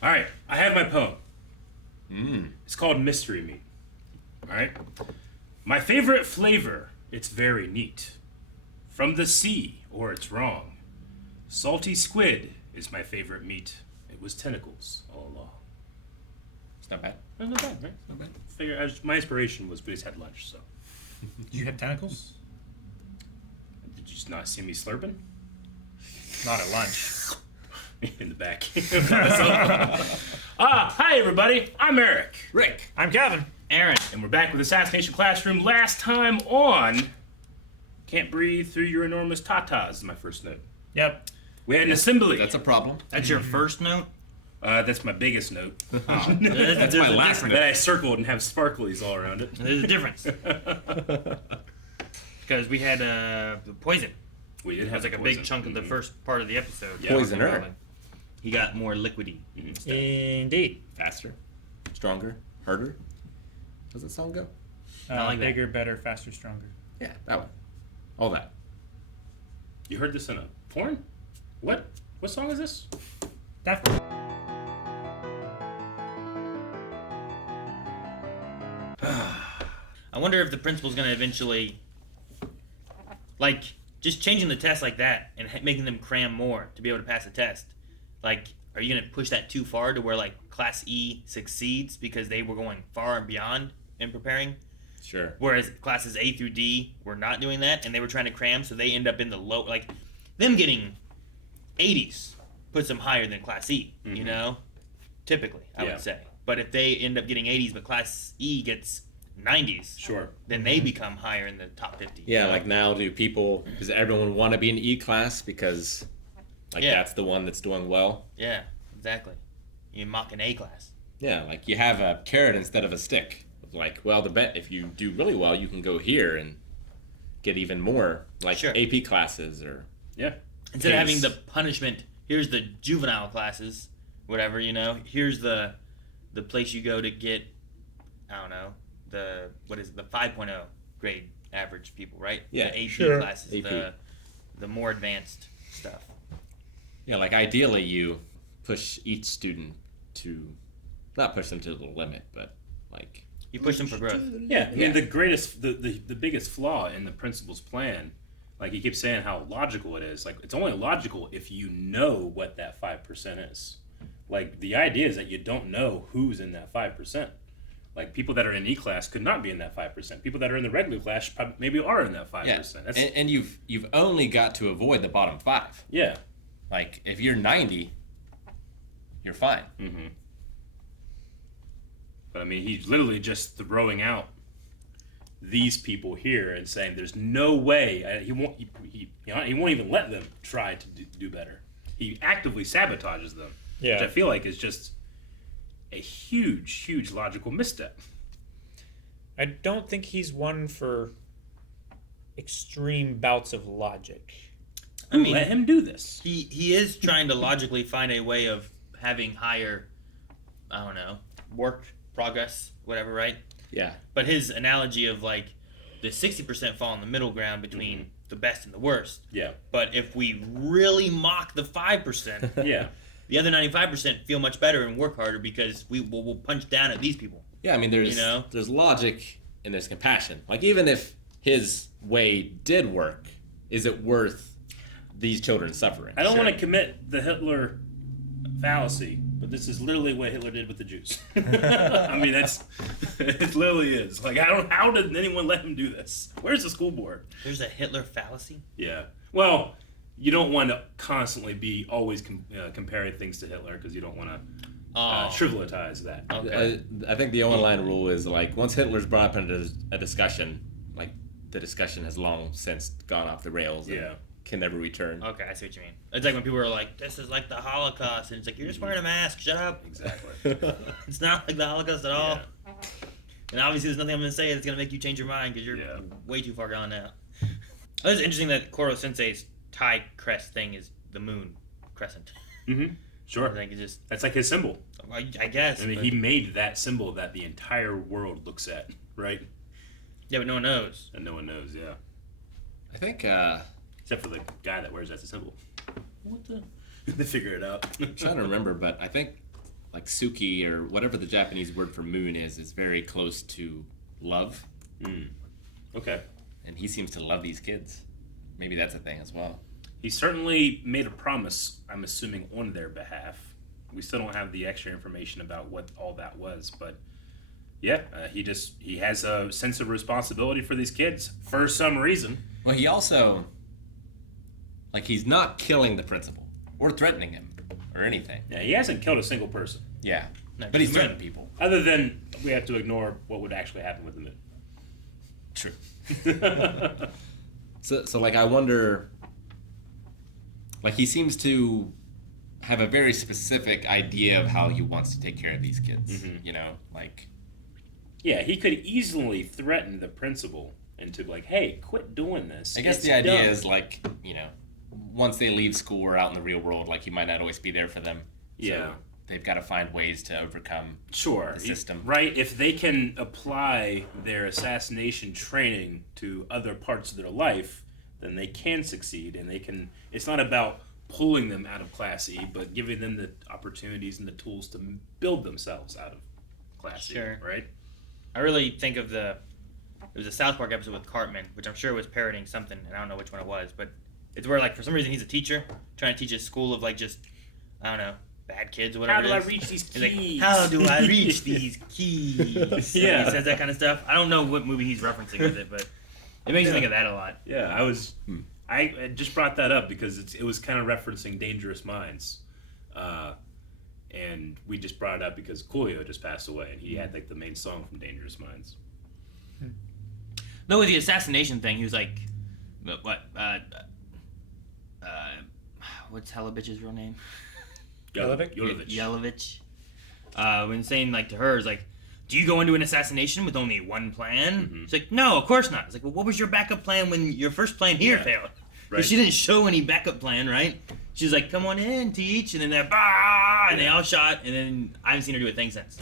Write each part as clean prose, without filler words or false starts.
All right, I have my poem. It's called Mystery Meat. All right. My favorite flavor, it's very neat. From the sea, or it's wrong. Salty squid is my favorite meat. It was tentacles all along. It's not bad. Not bad, right? Not bad. My inspiration was we just had lunch, so. You had tentacles? Did you just not see me slurping? Not at lunch. In the back. Hi everybody, I'm Eric. Rick. I'm Kevin. Aaron. And we're back with Assassination Classroom. Last time on Can't Breathe Through Your Enormous Tatas is my first note. Yep. We had an assembly. That's a problem. That's your first note? That's my biggest note. That's my last That note. I circled and have sparklies all around it. There's a difference. Because we had poison. We did It have was like a poison. big chunk of the first part of the episode. Yeah. Poisoner. He got more liquidy. Indeed. Faster, stronger, harder. How's that song go? I like that. Bigger, better, faster, stronger. Yeah, that one. All that. You heard this in a porn? What? What song is this? Definitely. I wonder if the principal's going to eventually, like, just changing the test like that and making them cram more to be able to pass the test. Like, are you going to push that too far to where, like, Class E succeeds because they were going far and beyond in preparing? Sure. Whereas classes A through D were not doing that, and they were trying to cram, so they end up in the low. Like, them getting 80s puts them higher than Class E, you know? Typically, I would say. But if they end up getting 80s, but Class E gets 90s, Sure. then they become higher in the top 50. Yeah, like now does everyone want to be in E class because that's the one that's doing well? Yeah, exactly. You mock an A class. Yeah, like you have a carrot instead of a stick. Like, well, if you do really well, you can go here and get even more, like AP classes or... Yeah. Instead of having the punishment, here's the juvenile classes, whatever, you know, here's the place you go to get, I don't know, the 5.0 grade average people, right? Yeah, the AP sure. classes, AP. the more advanced stuff. Yeah, like ideally you push each student to, not push them to the limit, but like... You push them for growth. Yeah, I mean the biggest flaw in the principal's plan, like he keeps saying how logical it is. Like it's only logical if you know what that 5% is. Like the idea is that you don't know who's in that 5%. Like people that are in E class could not be in that 5%. People that are in the regular class maybe are in that 5%. Yeah. And you've only got to avoid the bottom 5. Yeah. Like if you're 90, you're fine. Mm-hmm. But I mean, he's literally just throwing out these people here and saying there's no way he won't even let them try to do better. He actively sabotages them, which I feel like is just a huge logical misstep. I don't think he's one for extreme bouts of logic. I mean, let him do this. He is trying to logically find a way of having higher, I don't know, work progress, whatever, right? Yeah. But his analogy of like the 60% fall in the middle ground between the best and the worst. Yeah. But if we really mock the 5%, Yeah. the other 95% feel much better and work harder because we'll punch down at these people. Yeah, I mean, there's logic and there's compassion. Like, even if his way did work, is it worth these children suffering? I don't want to commit the Hitler fallacy, but this is literally what Hitler did with the Jews. I mean, it literally is. Like, how did anyone let him do this? Where's the school board? There's a Hitler fallacy? Yeah. Well, you don't want to constantly be always comparing things to Hitler because you don't want to trivialize that. Okay. I think the Owen line rule is, like, once Hitler's brought up into a discussion, like, the discussion has long since gone off the rails and can never return. Okay, I see what you mean. It's like when people are like, this is like the Holocaust, and it's like, you're just wearing a mask, shut up. Exactly. It's not like the Holocaust at all. Yeah. And obviously there's nothing I'm going to say that's going to make you change your mind because you're way too far gone now. It's interesting that Koro Sensei's Thai crest thing is the moon crescent. Mm-hmm. Sure. I think it's just... That's like his symbol. I guess. I mean, he made that symbol that the entire world looks at, right? Yeah, but no one knows. And no one knows, yeah. I think, except for the guy that wears that as a symbol. What the? They figure it out. I'm trying to remember, but I think like Suki or whatever the Japanese word for moon is very close to love. Okay. And he seems to love these kids. Maybe that's a thing as well. He certainly made a promise, I'm assuming, on their behalf. We still don't have the extra information about what all that was, but yeah, he has a sense of responsibility for these kids for some reason. Well, he also, like, he's not killing the principal or threatening him or anything. Yeah, he hasn't killed a single person. Yeah, but he's threatened people. Other than we have to ignore what would actually happen with the moon. True. So like, I wonder, like, he seems to have a very specific idea of how he wants to take care of these kids, you know, like... Yeah, he could easily threaten the principal into like, hey, quit doing this. I guess the idea is, like, you know, once they leave school or out in the real world, like, he might not always be there for them. Yeah. So they've got to find ways to overcome the system. Right, if they can apply their assassination training to other parts of their life, then they can succeed, and they can... It's not about pulling them out of Class E, but giving them the opportunities and the tools to build themselves out of Class E, right? I really think of there was a South Park episode with Cartman, which I'm sure was parodying something, and I don't know which one it was, but it's where, like, for some reason he's a teacher trying to teach a school of, like, just, I don't know, bad kids or whatever. How do I reach these keys? Like, how do I reach these keys? Yeah. He says that kind of stuff. I don't know what movie he's referencing with it, but it makes me think of that a lot. Yeah, I just brought that up because it was kind of referencing Dangerous Minds. And we just brought it up because Coolio just passed away, and he had, like, the main song from Dangerous Minds. No, with the assassination thing, he was like, what's Hella Bitch's real name? Yelovich. When saying, like, to her, is like, do you go into an assassination with only one plan? It's like, no, of course not. It's like, well, what was your backup plan when your first plan here failed? Because she didn't show any backup plan, right? She was like, come on in, teach, and then they're, bah, and they all shot, and then I haven't seen her do a thing since.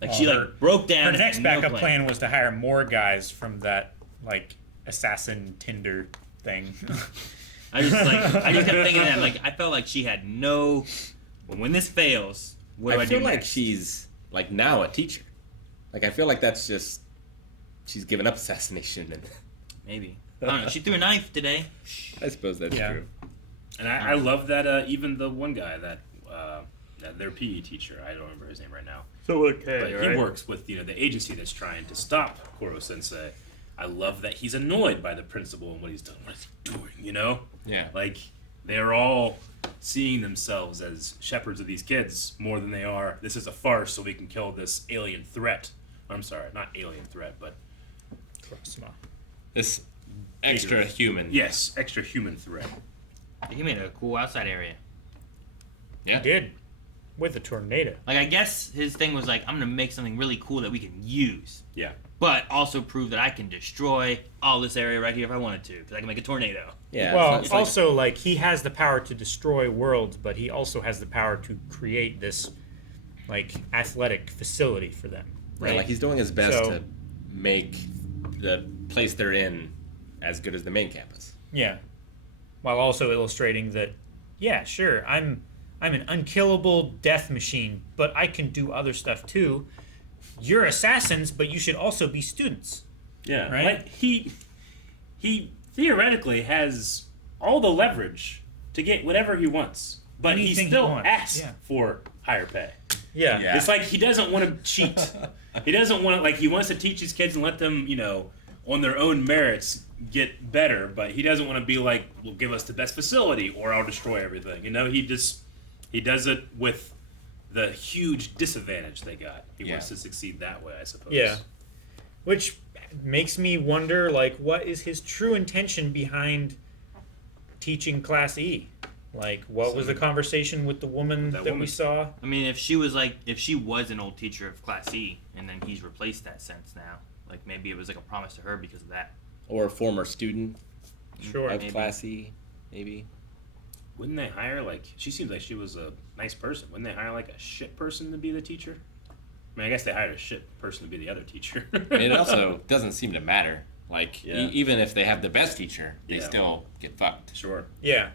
Like, she, like, broke down. Her next backup plan was to hire more guys from that, like, assassin Tinder thing. I just kept thinking that, like, I felt like she had no, well, when this fails, what do I do feel like next? she's, like, now a teacher. Like, I feel like that's just, she's given up assassination. And Maybe. I don't know. She threw a knife today. I suppose that's true. And I love that even the one guy that their PE teacher, I don't remember his name right now. So okay, but right? he works with the agency that's trying to stop Koro Sensei. I love that he's annoyed by the principal and what he's done. What is he doing? You know? Yeah. Like, they're all seeing themselves as shepherds of these kids more than they are. This is a farce, so we can kill this alien threat. I'm sorry, not alien threat, but this extra human. Yes, extra human threat. He made a cool outside area. Yeah. He did. With a tornado. Like, I guess his thing was like, I'm going to make something really cool that we can use. Yeah. But also prove that I can destroy all this area right here if I wanted to. Because I can make a tornado. Yeah. Well, also, like, he has the power to destroy worlds, but he also has the power to create this, like, athletic facility for them. Right, like, he's doing his best to make the place they're in as good as the main campus. Yeah. While also illustrating that, yeah, sure, I'm an unkillable death machine, but I can do other stuff too. You're assassins, but you should also be students. Yeah, right. Like he theoretically has all the leverage to get whatever he wants, but Anything he still he wants. asks for higher pay. Yeah. It's like he doesn't want to cheat. He doesn't want to, like, he wants to teach his kids and let them, on their own merits get better, but he doesn't want to be like, well, give us the best facility or I'll destroy everything. He does it with the huge disadvantage they got. He wants to succeed that way, I suppose. Yeah. Which makes me wonder, like, what is his true intention behind teaching Class E? Like, what was the conversation with the woman that we saw? I mean, if she was an old teacher of Class E, and then he's replaced that sense now, like, maybe it was like a promise to her because of that. Or a former student Sure. of Class E, maybe. Wouldn't they hire, like, she seems like she was a nice person. Wouldn't they hire, like, a shit person to be the teacher? I mean, I guess they hired a shit person to be the other teacher. It also doesn't seem to matter. Like, even if they have the best teacher, they still get fucked. Sure. Yeah.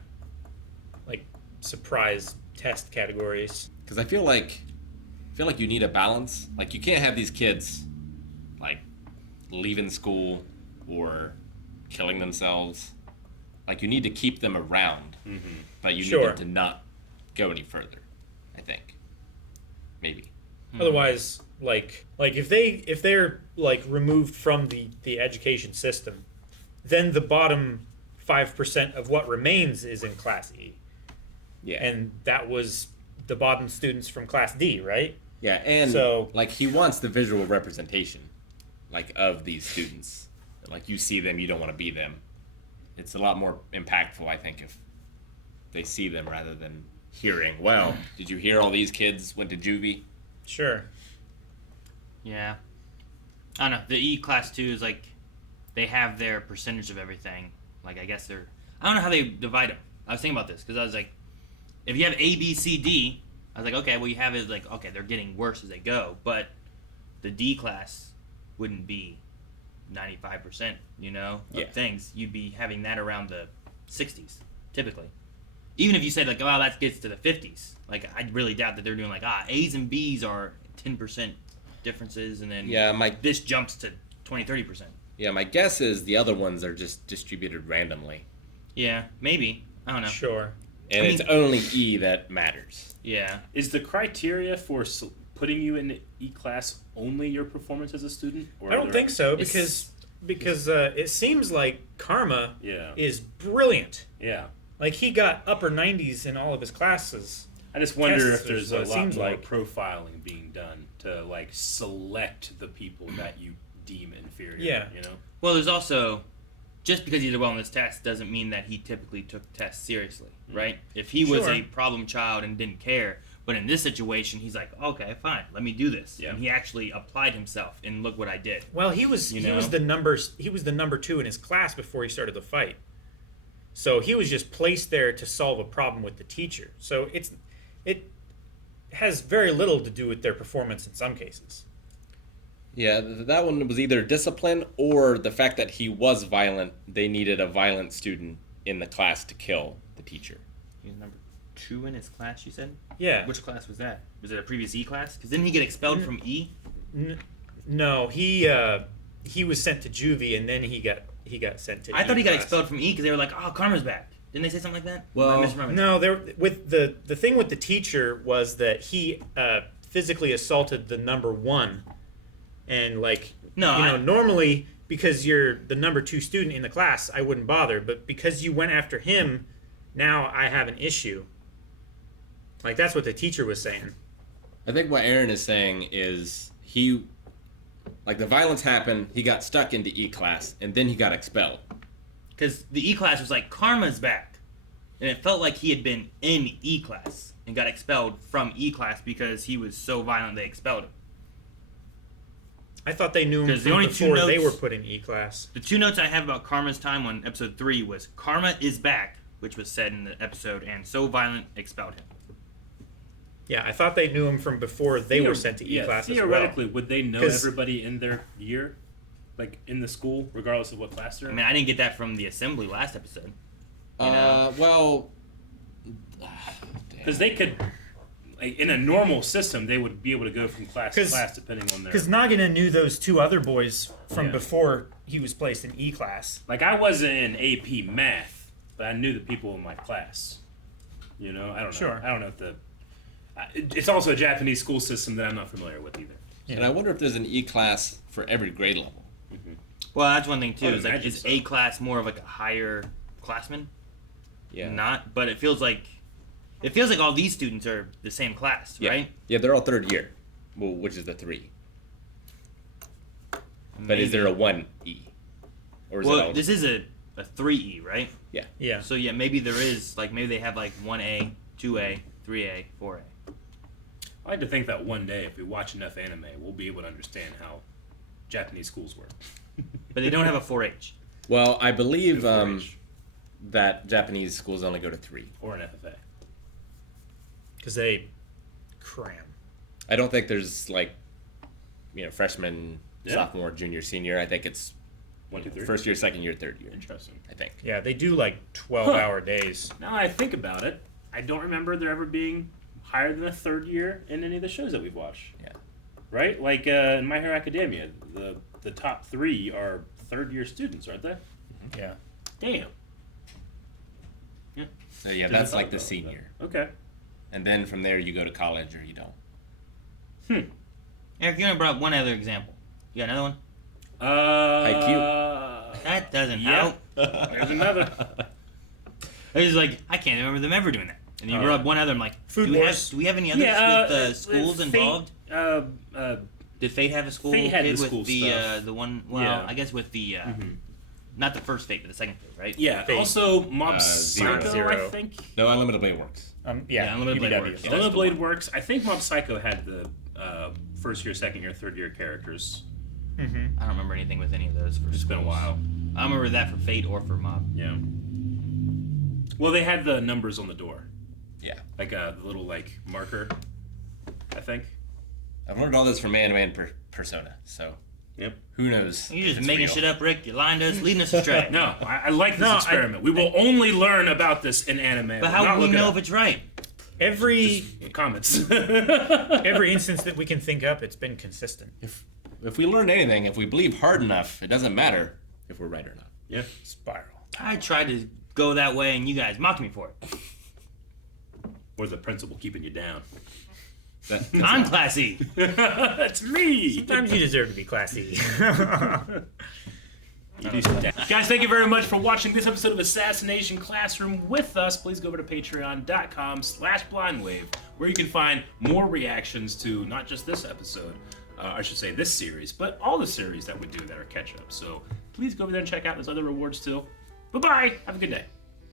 Like, surprise test categories. Because I feel like I feel like you need a balance. Like, you can't have these kids, like, leaving school or killing themselves. Like, you need to keep them around, but you need them to not go any further, I think. Maybe. Otherwise, like if they're like removed from the education system, then the bottom 5% of what remains is in Class E. Yeah. And that was the bottom students from Class D, right? Yeah, and So, like, he wants the visual representation, like, of these students. Like, you see them, you don't want to be them. It's a lot more impactful, I think, if they see them rather than hearing, well, did you hear all these kids went to juvie? sure. Yeah. I don't know. The E class 2 is like, they have their percentage of everything. Like, I guess they're, I don't know how they divide them. I was thinking about this because I was like, if you have A, B, C, D, I was like, okay, well, you have it like, okay, they're getting worse as they go, but the D class wouldn't be 95%, you know, of things. You'd be having that around the 60s, typically. Even if you said, like, oh, that gets to the 50s. Like, I really doubt that they're doing, like, A's and B's are 10% differences, and then this jumps to 20-30%. Yeah, my guess is the other ones are just distributed randomly. Yeah, maybe. I don't know. Sure. And it's only E that matters. Yeah. Is the criteria for putting you in E class only your performance as a student? Or I don't think so because it seems like Karma is brilliant. Yeah. Like, he got upper 90s in all of his classes. I just wonder if Tests there's is a what it lot seems more like. profiling being done to, like, select the people that you deem inferior. Yeah. You know? Well, there's also, just because he did well on this test doesn't mean that he typically took tests seriously, right? If he was a problem child and didn't care, but in this situation, he's like, okay, fine, let me do this. Yeah. And he actually applied himself, and look what I did. Well, he was the number 2 in his class before he started the fight. So he was just placed there to solve a problem with the teacher. So it has very little to do with their performance in some cases. Yeah, that one was either discipline or the fact that he was violent. They needed a violent student in the class to kill the teacher. He was number 2 in his class, you said? Yeah. Which class was that? Was it a previous E class? Because didn't he get expelled from E? No, he was sent to juvie and then he got sent to. I thought he got class. expelled from E because they were like, "Oh, Karma's back." Didn't they say something like that? Well, Or am I misremembering? No, with the thing with the teacher was that he physically assaulted the number 1, and like normally because you're the number 2 student in the class, I wouldn't bother, but because you went after him, now I have an issue. Like, that's what the teacher was saying. I think what Aaron is saying is the violence happened, he got stuck into E class, and then he got expelled. Because the E class was like, Karma's back. And it felt like he had been in E class and got expelled from E class because he was so violent they expelled him. I thought they knew him 'Cause the from only two before they notes- were put in E class. The 2 notes I have about Karma's time on episode 3 was, Karma is back, which was said in the episode, and so violent expelled him. Yeah, I thought they knew him from before they were sent to E class as well. Theoretically, would they know 'Cause- everybody in their year? Like, in the school, regardless of what class they're I in? mean, I didn't get that from the assembly last episode. You know? Well, Because they could, like, in a normal system, they would be able to go from class to class depending on their... Because Nagina knew those 2 other boys from Yeah. before he was placed in E class. Like, I wasn't in AP math, but I knew the people in my class. You know? I don't know. Sure. I don't know if the... It's also a Japanese school system that I'm not familiar with either. Yeah. and I wonder if there's an E class for every grade level. Well, that's one thing, too. I would Is, like, imagine is so. A class more of, like, a higher classman? Yeah. Not, but it feels like all these students are the same class, Yeah. right? Yeah, they're all 3rd year, well, which is the 3. But is there a 1E? Or is it Well, all... this is a 3E, right? Yeah. Yeah. So yeah, maybe there is, like, maybe they have like 1A, 2A, 3A, 4A. I like to think that one day, if we watch enough anime, we'll be able to understand how Japanese schools work. But they don't have a 4H. Well, I believe 4-H. that Japanese schools only go to 3. Or an FFA. Because they cram. I don't think there's, like, freshman, Yeah. sophomore, junior, senior. I think it's 1, 2, 3. first year, second year, third year. Interesting. I think. Yeah, they do like 12-hour days. Now I think about it, I don't remember there ever being higher than a third year in any of the shows that we've watched. Yeah. Right? Like in My Hero Academia, the top 3 are third-year students, aren't they? Yeah. Damn. Yeah. So yeah, Didn't that's thought like the about senior. that. Okay. And then from there you go to college or you don't. Eric, you only brought up one other example. You got another one? That doesn't help. There's another. I was like, I can't remember them ever doing that. And you brought up one other. I'm like, Food do Wars. we have any others with schools Fate, involved? Did Fate have a school Fate had kid the with school the stuff. the one? Well, Yeah. I guess with the not the first Fate, but the second Fate, right? Yeah. Fate. Also, Mob Zero. Psycho, I Zero. think. No, Unlimited Blade works. Yeah, Unlimited Blade UBW. works. Yeah, That's Unlimited the Blade one. works. I think Mob Psycho had the first year, second year, third year characters. I don't remember anything with any of those. For It's been a schools. while. I remember that for Fate or for Mob. Yeah. Well, they had the numbers on the door, Yeah. like a little like marker. I think. I've learned all this from Man-to-Man Persona, so Yep. who knows? You're if just it's making real. shit up, Rick. You lying to us, leading us astray. No, I like this No, experiment. We will only learn about this in anime. But how will we know if it's right? Every comments? every instance that we can think up, it's been consistent. If we learn anything, if we believe hard enough, it doesn't matter if we're right or not. Yeah. Spiral. I tried to go that way, and you guys mocked me for it. Or the principal keeping you down. That- I'm classy. That's me. Sometimes you deserve to be classy. Guys, thank you very much for watching this episode of Assassination Classroom with us. Please go over to patreon.com/blindwave, where you can find more reactions to not just this episode, I should say this series, but all the series that we do that are catch-up. So please go over there and check out those other rewards too. Bye-bye. Have a good day.